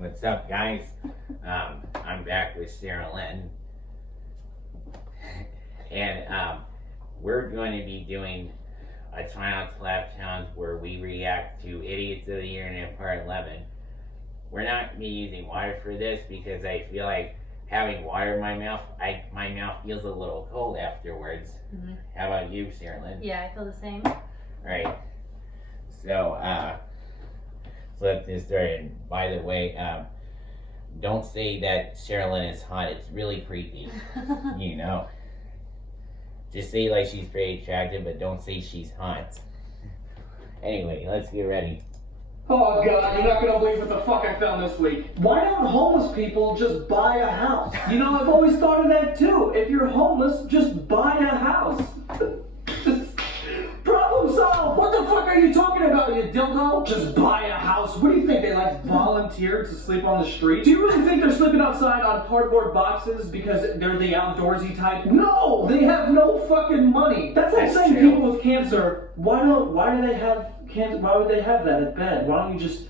What's up, guys? I'm back with Sarah Lynn, and we're going to be doing a Try Not to Laugh challenge where we react to Idiots of the Internet Part 11. We're not going to be using water for this because I feel like having water in my mouth, my mouth feels a little cold afterwards. Mm-hmm. How about you, Sarah Lynn? Yeah, I feel the same. Alright, so, let's get started. By the way, don't say that Sherilyn is hot. It's really creepy. You know. Just say like she's very attractive, but don't say she's hot. Anyway, let's get ready. Oh god, you're not gonna believe what the fuck I found this week. Why don't homeless people just buy a house? You know, I've always thought of that too. If you're homeless, just buy a house. Problem solved! What the fuck are you talking about, you dildo? Just buy a house? What do you think, they like volunteered to sleep on the street? Do you really think they're sleeping outside on cardboard boxes because they're the outdoorsy type? No! They have no fucking money! That's like saying true. people with cancer, why do they have cancer? Why would they have that at bed? Why don't you just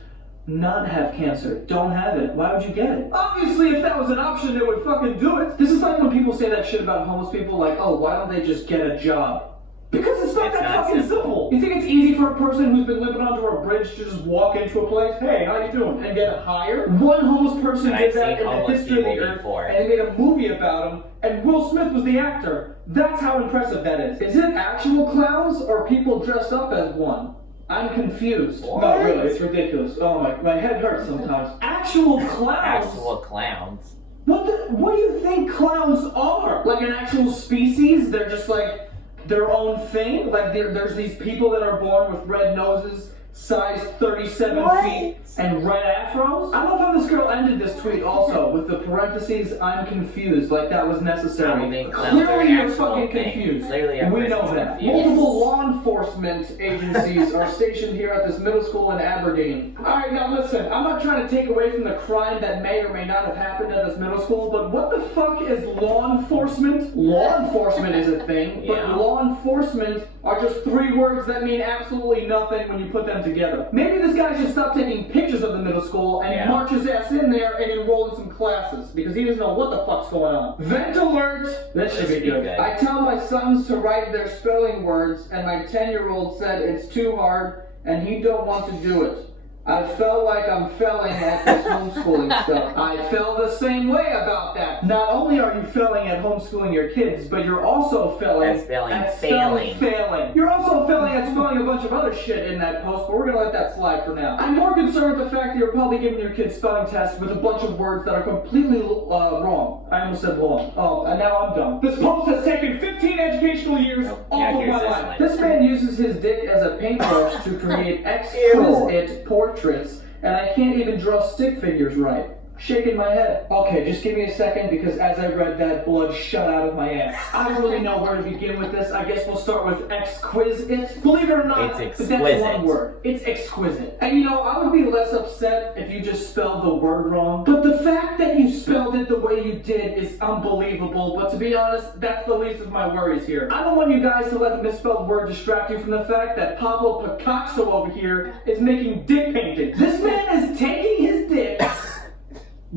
not have cancer? Don't have it. Why would you get it? Obviously, if that was an option, they would fucking do it. This is like when people say that shit about homeless people, like, oh, why don't they just get a job? Because it's not that fucking simple. You think it's easy for a person who's been living under a bridge to just walk into a place, hey, how you doing, and get hired? One homeless person did that in the history of the earth, and they made a movie about him, and Will Smith was the actor. That's how impressive that is. Is it actual clowns or people dressed up as one? I'm confused. What? No, really, it's ridiculous. Oh my head hurts sometimes. Actual clowns? Actual clowns. What do you think clowns are? Like an actual species? They're just like their own thing? Like there's these people that are born with red noses, size 37 feet, and red afros? I love how this girl ended this tweet also with the parentheses, I'm confused, like that was necessary. Clearly you're fucking confused. We know that. Multiple law enforcement agencies are stationed here at this middle school in Aberdeen. Alright, now listen, I'm not trying to take away from the crime that may or may not have happened at this middle school, but what the fuck is law enforcement? Law enforcement is a thing, but law enforcement are just three words that mean absolutely nothing when you put them together. Maybe this guy should stop taking pictures of the middle school and march his ass in there and enroll in some classes because he doesn't know what the fuck's going on. Vent alert! This should be good. I tell my sons to write their spelling words and my 10-year-old said it's too hard and he don't want to do it. I felt like I'm failing at this homeschooling stuff. I feel the same way about that. Not only are you failing at homeschooling your kids, but you're also failing at failing. You're also failing at spelling a bunch of other shit in that post, but we're gonna let that slide for now. I'm more concerned with the fact that you're probably giving your kids spelling tests with a bunch of words that are completely wrong. I almost said long. Oh, and now I'm done. This post has taken 15 educational years off of my life. This man uses his dick as a paintbrush to create exquisite portraits, and I can't even draw stick figures right. Shaking my head. Okay, just give me a second because as I read that, blood shot out of my ass. I don't really know where to begin with this. I guess we'll start with exquisite. Believe it or not, but that's one word. It's exquisite. And you know, I would be less upset if you just spelled the word wrong. But the fact that you spelled it the way you did is unbelievable. But to be honest, that's the least of my worries here. I don't want you guys to let the misspelled word distract you from the fact that Pablo Picasso over here is making dick painting. This man is taking his dick,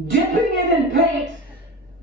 dipping it in paint,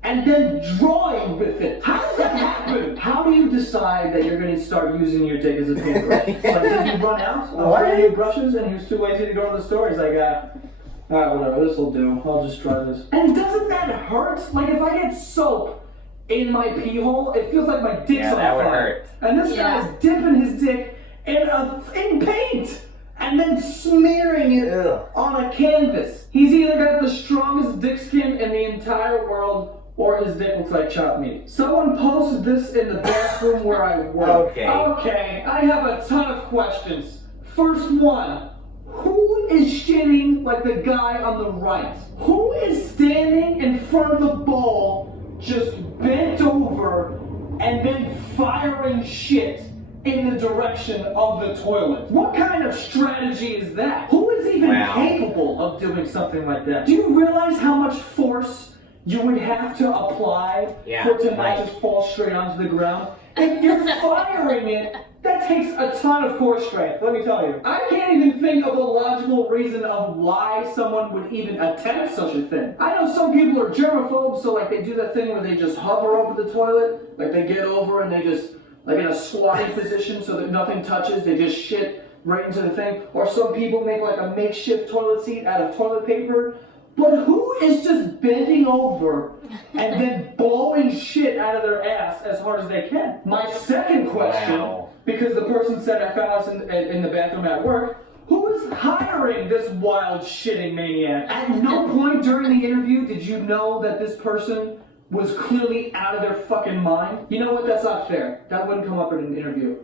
and then drawing with it. How does that happen? How do you decide that you're going to start using your dick as a paintbrush? Like, did you run out of any brushes and he was too lazy to go to the store? He's like, alright, whatever, this'll do. I'll just try this. And doesn't that hurt? Like, if I get soap in my pee hole, it feels like my dick's on fire. Would hurt. And this guy is dipping his dick in paint and then smearing it on a canvas. He's either got the strongest dick skin in the entire world or his dick looks like chopped meat. Someone posted this in the bathroom where I work. Okay, I have a ton of questions. First one, who is shitting like the guy on the right? Who is standing in front of the bowl, just bent over, and then firing shit in the direction of the toilet? What kind of strategy is that? Who is even capable of doing something like that? Do you realize how much force you would have to apply for it to not just fall straight onto the ground? If you're firing it That takes a ton of core strength, let me tell you. I can't even think of a logical reason of why someone would even attempt such a thing. I know some people are germaphobes, so like they do that thing where they just hover over the toilet, like they get over and they just, like in a squatting position so that nothing touches, they just shit right into the thing. Or some people make like a makeshift toilet seat out of toilet paper. But who is just bending over and then blowing shit out of their ass as hard as they can? My second question, because the person said I found us in the bathroom at work, who is hiring this wild shitting maniac? At no point during the interview did you know that this person was clearly out of their fucking mind. You know what? That's not fair. That wouldn't come up in an interview.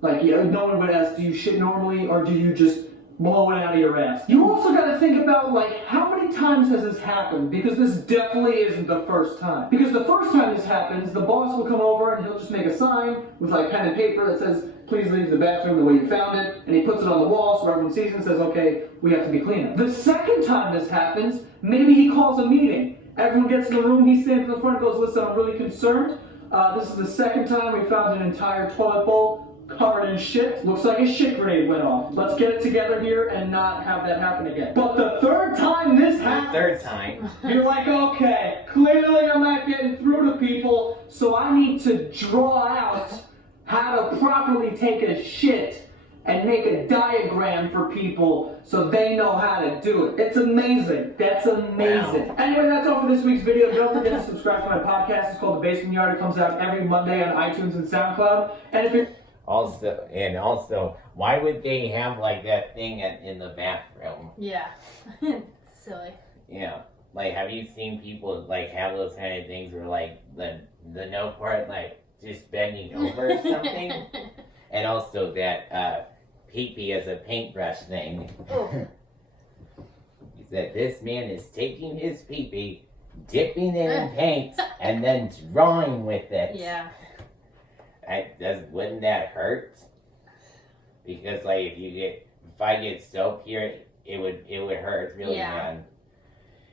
Like, yeah, no one would ask, do you shit normally or do you just blow it out of your ass? You also gotta think about, like, how many times has this happened? Because this definitely isn't the first time. Because the first time this happens, the boss will come over and he'll just make a sign with, like, pen and paper that says, please leave the bathroom the way you found it, and he puts it on the wall so everyone sees it and says, okay, we have to be cleaner. The second time this happens, maybe he calls a meeting. Everyone gets in the room, he stands in the front and goes, listen, I'm really concerned. This is the second time we found an entire toilet bowl covered in shit. Looks like a shit grenade went off. Let's get it together here and not have that happen again. But the third time this happens, you're like, okay, clearly I'm not getting through to people, so I need to draw out how to properly take a shit and make a diagram for people so they know how to do it. It's amazing. That's amazing. Wow. Anyway, that's all for this week's video. Don't forget to subscribe to my podcast. It's called The Basement Yard. It comes out every Monday on iTunes and SoundCloud. And if you're Also, why would they have like that thing in the bathroom? Yeah. Silly. Yeah. Like, have you seen people like have those kind of things where like the no part like just bending over or something? And also that pee-pee as a paintbrush thing. Oh. He said this man is taking his pee-pee, dipping it in paint, and then drawing with it. Yeah. Wouldn't that hurt? Because like if I get soap here, it would hurt really bad.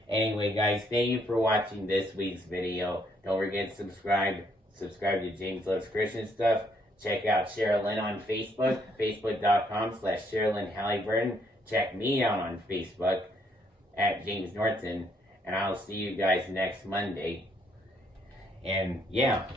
Anyway, guys, thank you for watching this week's video. Don't forget to subscribe to James Loves Christian Stuff. Check out Cheryl Lynn on Facebook, facebook.com/Cheryl Lynn Halliburton. Check me out on Facebook at James Norton, and I'll see you guys next Monday. And yeah.